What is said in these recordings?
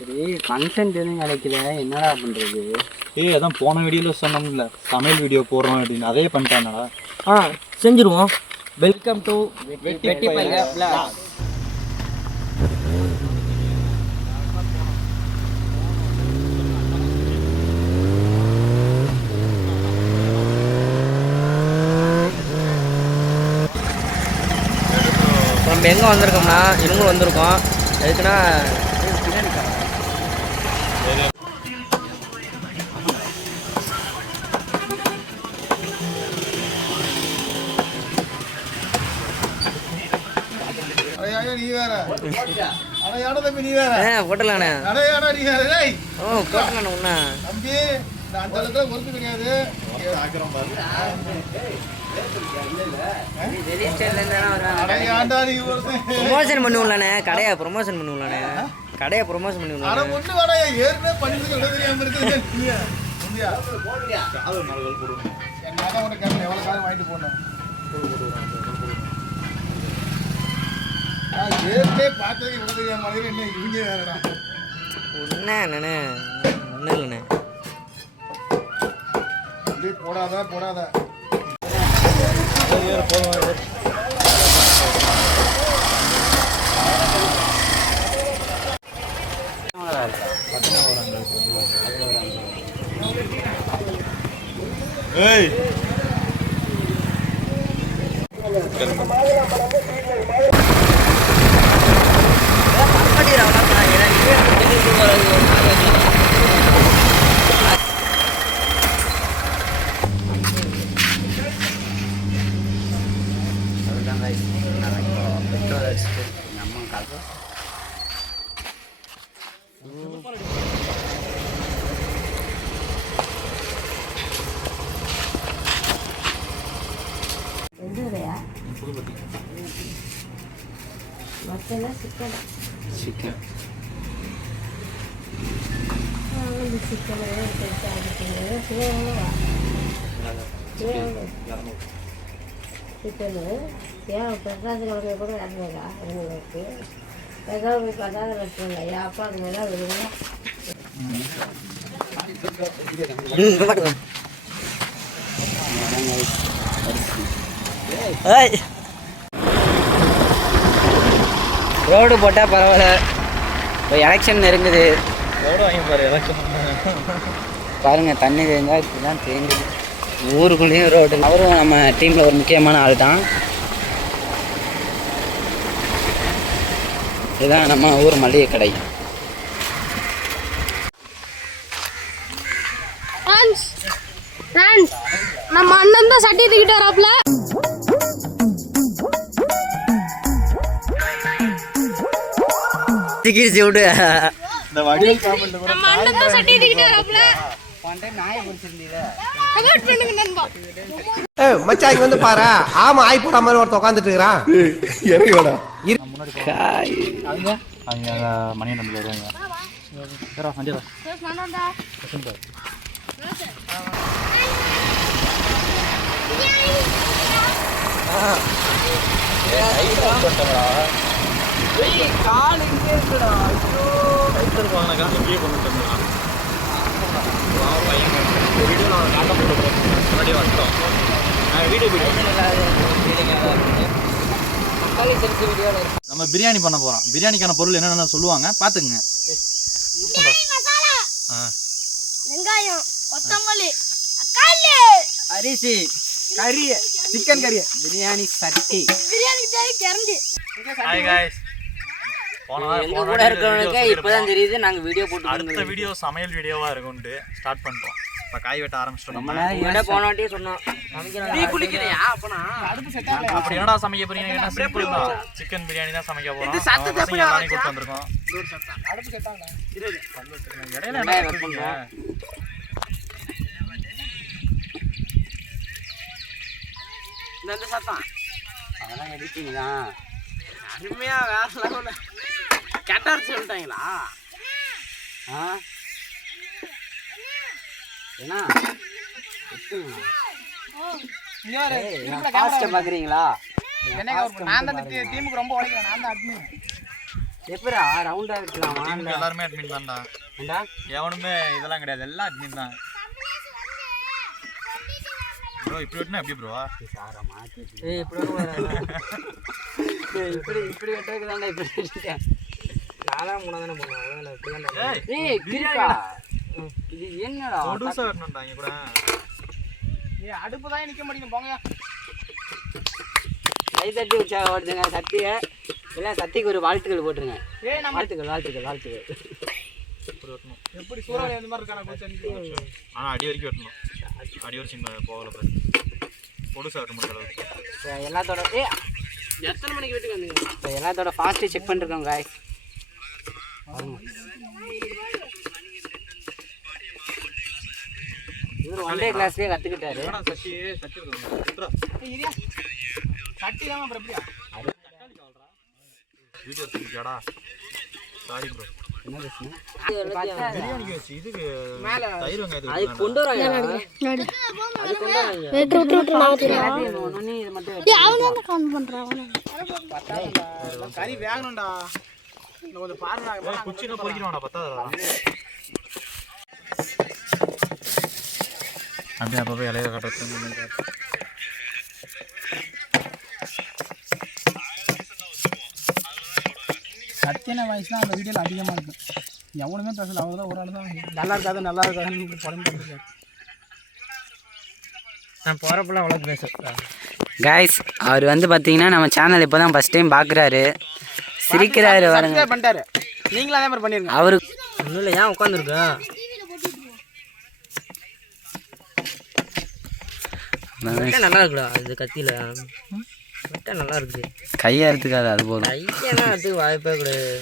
சரி கன்டென்ட் எதுவும் கிடைக்கல, என்னடா பண்ணுறது? அதான் போன வீடியோவில் சொன்னோம்ல சமையல் வீடியோ போடுறோம் அப்படின்னு, அதே பண்ணிட்டானடா. செஞ்சுருவோம். வெல்கம் டு வெட்டி பைய vlog. நம்ம எங்கே வந்திருக்கோம்னா இவங்களும் வந்திருக்கோம். எதுக்குன்னா போட்டலாண்ணே. ஓ போட்டலாண்ணே ஒன்றா ப்ரொமோஷன் பண்ணுவோம்லாண்ணே. கடையை ப்ரொமோஷன் பண்ணுவோம்லாண்ணே. கடையை ப்ரொமோஷன் பண்ணுவோம். ஒண்ணே ஒன்றும் இல்லைண்ணே. போடாத போடாத சிக்கன் சிக்கனு ஏன் பிரசாத கிழமை கூட இறங்குதா எங்களுக்கு ஏதாவது பிரசாத லட்சம் இல்லையா அப்பா அது மேலே விடுங்க. ரோடு போட்டால் பரவாயில்ல, இப்போ எலெக்ஷன் நெருங்குது. எவ்வளோ வாங்கி பாரு எலெக்ஷன் பாருங்க, தண்ணி தெரிஞ்சால் இப்படி தான் தெரிஞ்சுது. ஊருக்குள்ளேயும் ரோடு. அவரும் நம்ம டீமில் ஒரு முக்கியமான ஆள் தான். இதுதான் நம்ம ஊர் மளிகை கடை. நம்ம அண்ணன் தான் சட்டி தூக்கிட்டு வராப்ல. விடு இந்த வடிவல் காமெண்ட் கூட நம்ம அண்ணன் தான் சட்டி தூக்கிட்டு வராப்ல. நாயை பிடிச்சிருந்தீங்க. கமெண்ட் பண்ணுங்க நண்பா. மச்சான் இங்க வந்து பாரு, ஆமா ஆய் போட மாதிரி ஒருத்த உட்காந்துட்டு இருக்கான். இறங்கி வாடா. காய் அவங்க மணி நம்பர் வருவாங்க. சரா சஞ்சயடா நானடா கால் இங்கே இருக்குடா. ஐயோ டைட்டல் வாங்கின காசு இங்கேயே பண்ணிட்டோம்டா. பையன் வீடியோ நான் காட்ட போட்டுருக்கோம். முன்னாடியே வந்துட்டோம். நான் வீடியோ நம்ம பிரியாணி பண்ண போகிறோம். பிரியாணிக்கான பொருள் என்னென்ன சொல்லுவாங்க பார்த்துக்குங்க. வெங்காயம், கொத்தமல்லி, தக்காளி, அரிசி, கறி, சிக்கன் கறி, பிரியாணி சட்டி, பிரியாணி தேவை கரண்டி. Hi guys. எங்க கூட இருக்கவனுக்கு இப்பதான் தெரியுது நாங்க வீடியோ போட்டு. அடுத்த வீடியோ சமையல் வீடியோவா இருக்கும்னு ஸ்டார்ட் பண்ணிட்டோம். இப்ப காய் வெட்ட ஆரம்பிச்சிட்டோம். நம்ம நேரா போனவாட்டியே சொன்னோம் நீ குளிக்கலையா? அப்பனா அடுப்பு செட் ஆகல. அப்படி என்னடா சமைக்க போறீங்க? என்ன சிம்பிள் தான். சிக்கன் பிரியாணி தான் சமைக்க போறோம். இது சத்தத்தை எப்படி கூட்டி வந்திருக்கோம். ஒரு சத்தம் அடுப்பு செட் ஆகல. இடையில என்ன பண்றீங்க? இந்த சத்தம் அதெல்லாம் எடிட்டிங் தான். அருமையா வேற லெவல்ல கேட்டார் சொல்லிட்டாங்களா? என்ன பாஸ்ட் பாக்குறீங்களா? நான் தான் டீமுக்கு ரொம்ப உழைக்கிறேன். நான் தான் அட்மின். எப்பரா ரவுண்டா விட்டுலாமா? எல்லாருமே அட்மின் தான்டா. ஏண்டா எவனுமே இதெல்லாம் கிடையாது, எல்லாம் அட்மின் தான். ப்ரோ இப்படி வெட்டினா எப்படி ப்ரோ? சாரா மாத்தி. இப்படி வெட்டறதுக்கு தான்டா இப்படி வெட்டிட்டேன். நாளா முன்னாதானே போறோம். இப்படி தான்டா. கிரிக்கா. இது என்னடா? புதுசா வெட்டணும்டா இங்க கூட. அடுப்பு தான் நிக்க மாட்டீங்க போங்க. கை தட்டி உற்சாகப்படுத்துங்க சத்திய. எல்லாம் சத்திக்கு ஒரு வாழ்த்துக்கள் போட்டுருங்க. வாழ்த்துக்கள். இப்படி வெட்டணும். எப்படி சூறாவளி அந்த மாதிரி இருக்கானா கோச்சன்? ஆனா அடி வரைக்கும் வெட்டணும். அடி வரைக்கும் போகல பாரு. புதுசா வெட்ட முடியல. எல்லாத்தோட எத்தனை மணிக்கு வீட்டுக்கு வந்தீங்க? இப்போ எல்லாத்தோட ஃபாஸ்ட்டு செக் பண்ணிருக்கோம் காய்ஸ். இவர் ஒன் டே கிளாஸ்லேயே கற்றுக்கிட்டாரு. சட்டி தான் அப்புறம் எப்படியா? வீடியோ எடுத்துக்கிட்டியாடா? Sorry bro. என்ன பேசுங்க? பிரியாணிக்கு வச்சு இதுக்கு மேல தயிர் வெங்காயத்துக்கு அது கொண்டு வராங்க. அது கொண்டு வராங்க. இது மட்டும் கறி வேகணும்டா. கொஞ்சம் பாருடா. குச்சினா பொரிக்கணும்டா பத்தாதடா. அப்படியே அப்போ இலையில கட்டுறது. சத்தியான வாய்ஸ் தான் அந்த வீடியோவில் அதிகமாக இருக்கும். எவனுமே பேசல, அவர் தான் ஒரு ஆள் தான் நல்லா இருக்காதுன்னு படம் பண்ணிருக்காரு. நான் போகிறப்பெல்லாம் அவ்வளோ பேசுகிறேன். காய்ஸ் அவர் வந்து பார்த்தீங்கன்னா நம்ம சேனல் இப்போ தான் ஃபஸ்ட் டைம் பார்க்குறாரு. சிரிக்கிறாரு. வரங்க பண்ணிட்டாரு. நீங்களும் அதே மாதிரி பண்ணிருங்க. அவருக்கு ஒன்றும் இல்லை. ஏன் உட்காந்துருக்கா? நல்லா இருக்குடா இது கத்தியில். நல்லா இருக்குது. கையை எடுத்துக்காது, அது போதும். கையெல்லாம் எடுத்துக்க வாய்ப்பே கிடையாது.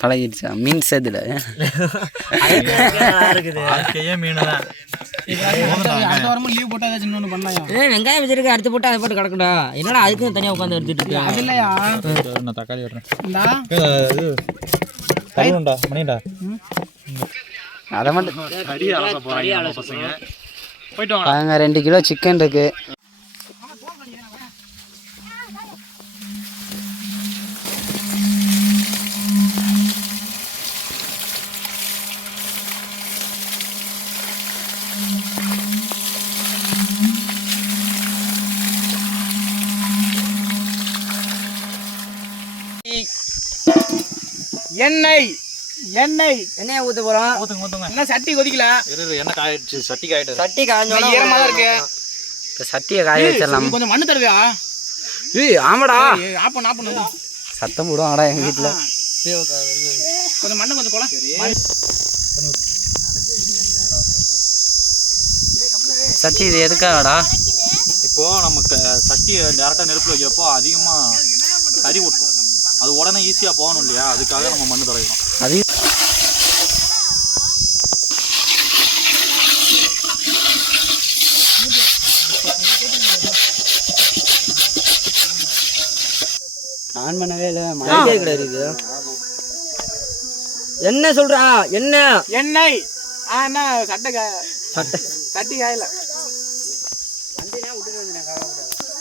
பழகிடுச்சா? மீன் சேர்த்துல இருக்குது. மீன் தான். அடுத்த வாரமும் லீவ் போட்டா ஏதாச்சும் இன்னொன்று பண்ணாயா? வெங்காயம் வச்சிருக்கு, அடுத்து போட்டு அதை போட்டு கிடக்குடா. என்னடா அதுக்கு தனியாக உட்காந்து எடுத்துட்டு இருக்கு? அது இல்லையா? நான் தக்காளி வெட்டுறேன். மணிடா அதை மட்டும் போயிட்டு வாங்க. 2 கிலோ சிக்கன் இருக்கு. எண்ணெய் ஊத்த போறோம். ஊத்துங்க. என்ன சட்டி கொதிக்கல? எண்ணெய் காயிடுச்சு. சட்டி காயிடுச்சு. சட்டி காஞ்சோம். ஈரமா தான் இருக்கு. இப்போ சட்டியை காய வச்சிடலாம். கொஞ்சம் மண்ணு தருவியா? ஆமாடா. ஆப் பண்ணு. சத்தம் போடுவாங்கடா எங்கள் வீட்டில். கொஞ்சம் மண்ணு கொஞ்சம் குளம். சட்டி இது எதுக்காகடா? இப்போ நமக்கு சட்டி டேரெக்டாக நெருப்பில் வைக்கிறப்போ அதிகமாக கறி ஒட்டும். அது உடனே ஈஸியாக போகணும் இல்லையா? அதுக்காக நம்ம மண்ணு தரையிடும். அது ஆன் பண்ணவே இல்லை. மழைக்கே கிடையாது. இது என்ன சொல்றா? எண்ணெய் என்ன சட்டி காயல.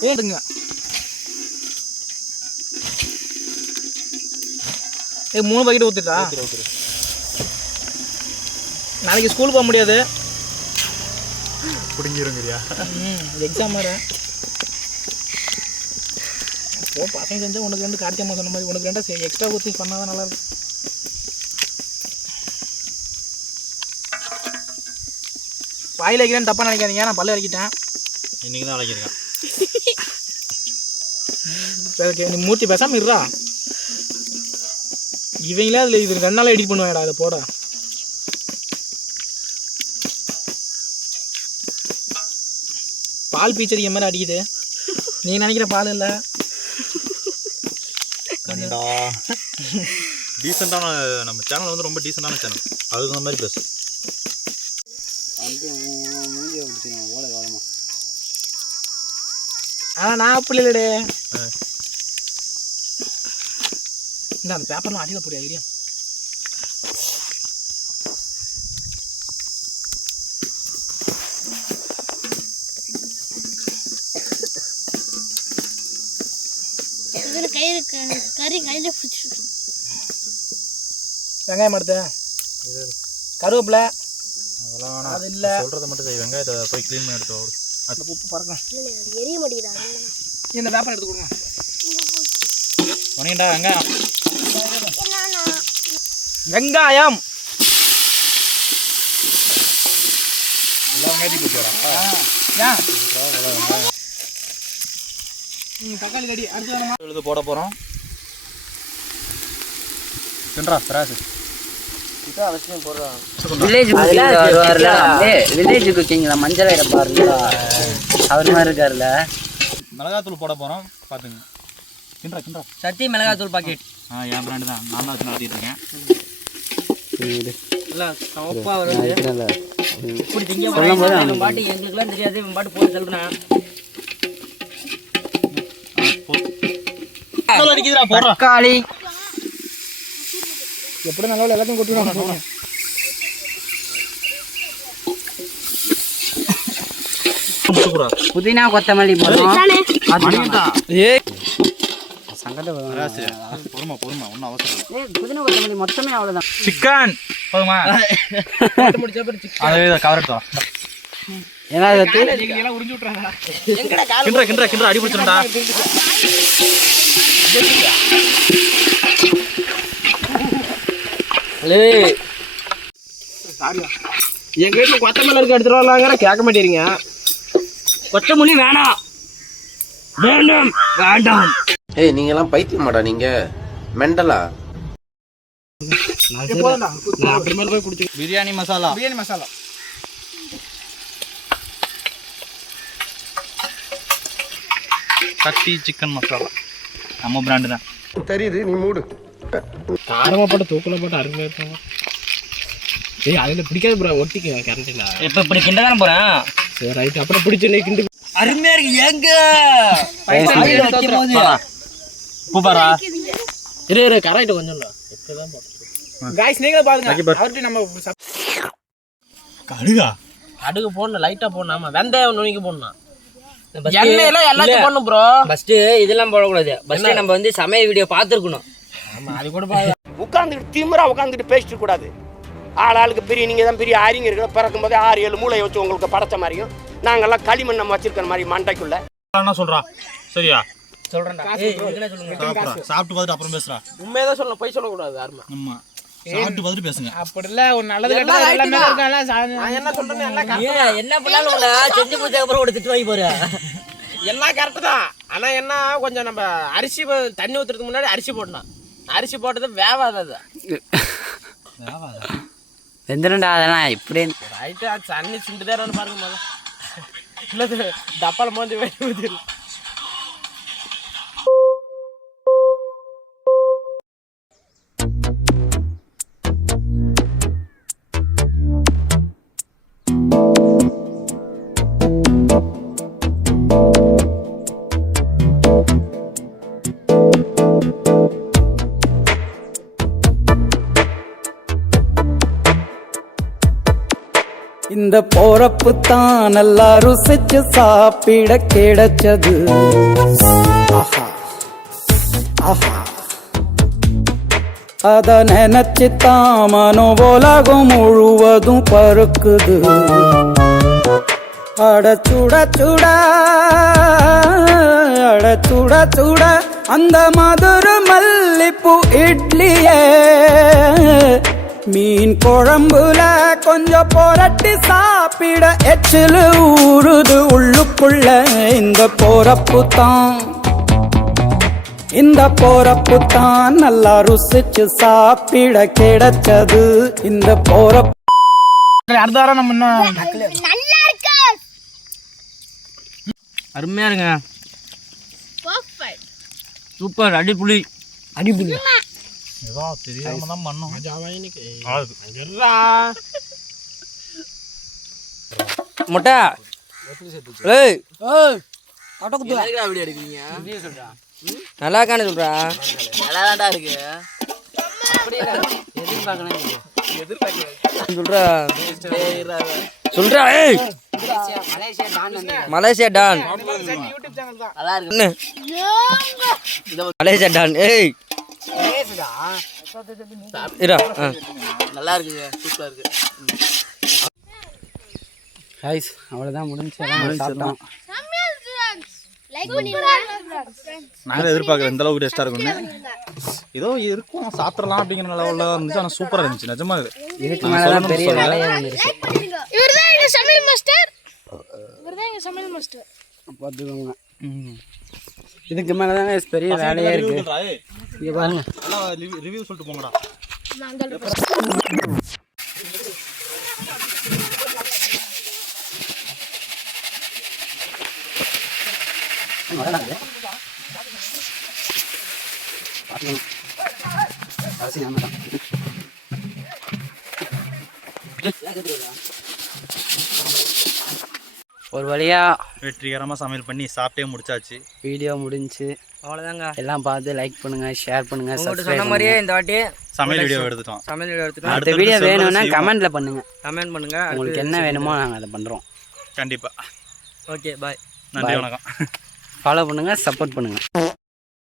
ஏடுங்க. ஏய் 3 பக்கெட் ஊத்திட்டா? நாளைக்கு ஸ்கூல் போக முடியாது. பிடிங்கிருங்கிறியா? எக்ஸாம் வேறு. ஓ பசங்க செஞ்சா உனக்கு 2 கார்த்தியம்மா சொன்ன மாதிரி உனக்கு 2 எக்ஸ்ட்ரா ஊற்றி பண்ணால் தான் நல்லாயிருக்கும். வாயில் வைக்கிறேன்னு தப்பாக நினைக்காதீங்க. நான் பல்ல வரைக்கிட்டேன். இன்னைக்கு தான் அழைக்கிறேன். நீ மூர்த்தி பேசாமல் இருறா. இவங்களே அதில் இது 2 நாளாக எடிட் பண்ணுவாங்கடா. அதை போட பால் பீச்சடிக்க மாதிரி அடிக்குது. நீ நினைக்கிற பால் இல்லை. டீசெண்டான நம்ம சேனல் வந்து ரொம்ப டீசெண்டான சேனல். அது அந்த மாதிரி பேசு. ஆனால் நான் அப்படி இல்லைடே. இல்லை அந்த பேப்பர்லாம் அடியில் போடியா ஐடியா. கறி கையில் பிடிச்சிருக்கு. வெங்காயம் எடுத்து கருவேப்பிலை அதெல்லாம் வேணாம். அது இல்லை. சொல்றதை மட்டும் செய். வெங்காயத்தை போய் க்ளீன் பண்ணி எடுத்து வரும். அந்த உப்பு பறக்கலாம். எரிய மாட்டேங்கிறாங்க. இந்த பேப்பர் எடுத்து கொடுங்க. வணக்கம்டா வெங்காயம். வெங்காயம் எல்லா வெங்காயத்தையும் போட்டு வரா. தக்காளி கடி அடுத்து வேணுமா? எழுது போட போகிறோம். தின்றா பிராசு. வில்லேஜ் வருவார்ல, வில்லேஜ் குக்கிங்ல மஞ்சள் இட பாருங்க, அவர் மாதிரி இருக்காருல்ல. மிளகாத்தூள் போட போகிறோம், பார்த்துங்க. Kinda kinda. சத்தி மிளகாத்தூள் பாக்கெட். என் பிராண்டு தான், நான் தான் வச்சு நடத்திட்டு இருக்கேன். சவப்பா வருது. இப்படி திங்க பாட்டு எங்களுக்குலாம் தெரியாது, இவன் பாட்டு போட்டு சொல்றேன். தக்காளி எப்படி நல்லா எல்லாத்தையும் கொட்டிடுவாங்க. புதினா கொத்தமல்லி போடுறோம். பொறுமா பொறுமா, ஒன்றும் அவசரம். புதினா கொத்தமல்லி மொத்தமே அவ்வளோதான். சிக்கன் போதுமா? அதே கவர் எடுத்தோம். ஏன்னா உறிஞ்சு விட்டுறாங்க. கிண்டா கிண்டா கிண்டா அடி பிடிச்சிருந்தா. எங்க வீட்டுல கொத்தமல்லி இருக்கு, எடுத்துட்டு வரலாங்கிற கேட்க மாட்டேறீங்க. கொத்தமல்லி வேணாம், வேண்டாம் வேண்டாம். ஏய் நீங்க எல்லாம் பைத்தியமாடா, நீங்க மெண்டலா? பிரியாணி மசாலா. பிரியாணி மசாலா சக்தி சிக்கன் மசாலா நம்ம பிராண்டு தான். தெரியுது, நீ மூடு. காரமா போட்டு தூக்கல போட்டு அருமையா இருக்கும். ஏய் அதில் பிடிக்காது ப்ரோ, ஒட்டிக்க கரண்ட்ல. இப்போ இப்படி கிண்ட தானே போறேன். சரி ரைட், அப்புறம் பிடிச்சு கிண்டி. அருமையா இருக்கு. ஏங்க உப்பு பாரா. இரு கரெக்ட் கொஞ்சம் இப்பதான் போட்டு. गाइस நீங்களே பாருங்க. அவர்ட்ட நம்ம கடுகு போடணும், லைட்டா போடணும். ஆமா வெந்தயம் நுணுக்கி போடணும். எண்ணெயில எல்லாத்தையும் போடணும் ப்ரோ. ஃபர்ஸ்ட் இதெல்லாம் போடக்கூடாது. ஃபர்ஸ்ட் நம்ம வந்து சமையல் வீடியோ பார்த்துருக்கணும். ஆமா அது கூட உட்காந்துட்டு திமிரா உட்காந்துட்டு பேசிட்டு கூடாது. ஆளுக்கு பெரிய நீங்க தான் பெரிய அறிஞர்கள். பிறக்கும் போதே 6-7 மூளையை வச்சு உங்களுக்கு படைச்ச மாதிரியும் நாங்கெல்லாம் களிமண் நம்ம வச்சிருக்கிற மாதிரி மண்டைக்குள்ள என்ன சொல்றா? சரியா சொல்றேன்டா. சாப்பிட்டு பார்த்துட்டு அப்புறம் பேசுறா. உண்மையதான் சொல்லணும், போய் சொல்லக்கூடாது யாருமா. ஆமா சாப்பிட்டு பார்த்துட்டு பேசுங்க. அப்படி இல்ல, ஒரு நல்லது கெட்டது எல்லாமே இருக்கால. நான் என்ன சொல்றேன்னு எல்லாம் கரெக்ட். என்ன பண்ணாலும் உள்ள செஞ்சு முடிச்ச அப்புறம் ஒரு திட்டு வாங்கி போற. எல்லாம் கரெக்ட் தான். ஆனா என்ன கொஞ்சம் நம்ம அரிசி தண்ணி ஊத்துறதுக்கு முன்னாடி அரிசி போடணும். அரிசி போட்டது வேவாதது. வெந்துடா அதெல்லாம் இப்படி ரைட்டா தண்ணி சுண்டுதான் பாருங்க முதல்ல. இல்ல டப்பால மோந்து ஊத்தி. இந்த போறப்பு தான் நல்லா ருசிச்சு சாப்பிட கிடைச்சது. ஆஹா ஆஹா, அத நினைச்சுத்தான் மனோ உலகம் முழுவதும் பருக்குது. அட சுட சுட அட சுட சுட அந்த மதுரை மல்லிப்பூ இட்லியே மீன் குழம்புல கொஞ்சம் புரட்டி சாப்பிட எச்சிலு ஊறுது உள்ளுக்குள்ள. இந்த போறப்பு தான் நல்லா ருசிச்சு சாப்பிட கிடைச்சது. இந்த போறப்பு அடுத்த வாரம் நம்ம அருமையா இருங்க. சூப்பர், அடிப்புளி அடிப்புளி. ஏதோ தெரியாம தான் பண்ணோம். முட்டை நல்லா இருக்கானு சொல்றா. நல்லா தான்டா இருக்கு. சொல்றா சொல்றா. Malaysia don Malaysia don. ஏய் நல்லா இருக்குது, சூப்பராக இருக்குது. ஹாய்ஸ் அவ்வளோதான் முடிஞ்சு. நாங்கள் எதிர்பார்க்குற எந்த அளவுக்கு டேஸ்ட்டாக இருக்கும்னு ஏதோ இருக்கும் சாப்பிட்றலாம் அப்படிங்கிற லெவலில் இருந்துச்சு. ஆனால் சூப்பராக இருந்துச்சு நிஜமாக. இதுக்கு மேலே தான் பெரிய வேலையே வந்துருச்சு. இவர்தான் எங்க சமையல் மாஸ்டர். பார்த்துக்கோங்க. இதுக்கு மேலே தாங்க பெரிய வேலையே இருக்குது. இங்கே பாருங்க. ரிவ்யூ சொல்லிட்டு போங்கடா. ஒரு வழியா வெற்றிகரமாக சமையல் பண்ணி சாப்பிட்டே முடிச்சாச்சு. வீடியோ முடிஞ்சு அவ்வளோதாங்க. எல்லாம் பார்த்து லைக் பண்ணுங்க, ஷேர் பண்ணுங்க, சொன்ன சப்ஸ்கிரைப் மாதிரியே இந்த வாட்டி சமையல் வீடியோ எடுத்துட்டோம். அடுத்த வீடியோ வேணும்னா கமெண்ட்ல பண்ணுங்க. கமெண்ட் பண்ணுங்க. உங்களுக்கு என்ன வேணுமோ நாங்கள் அதை பண்றோம். கண்டிப்பாக. Okay bye. நன்றி, வணக்கம். ஃபாலோ பண்ணுங்க, சப்போர்ட் பண்ணுங்க.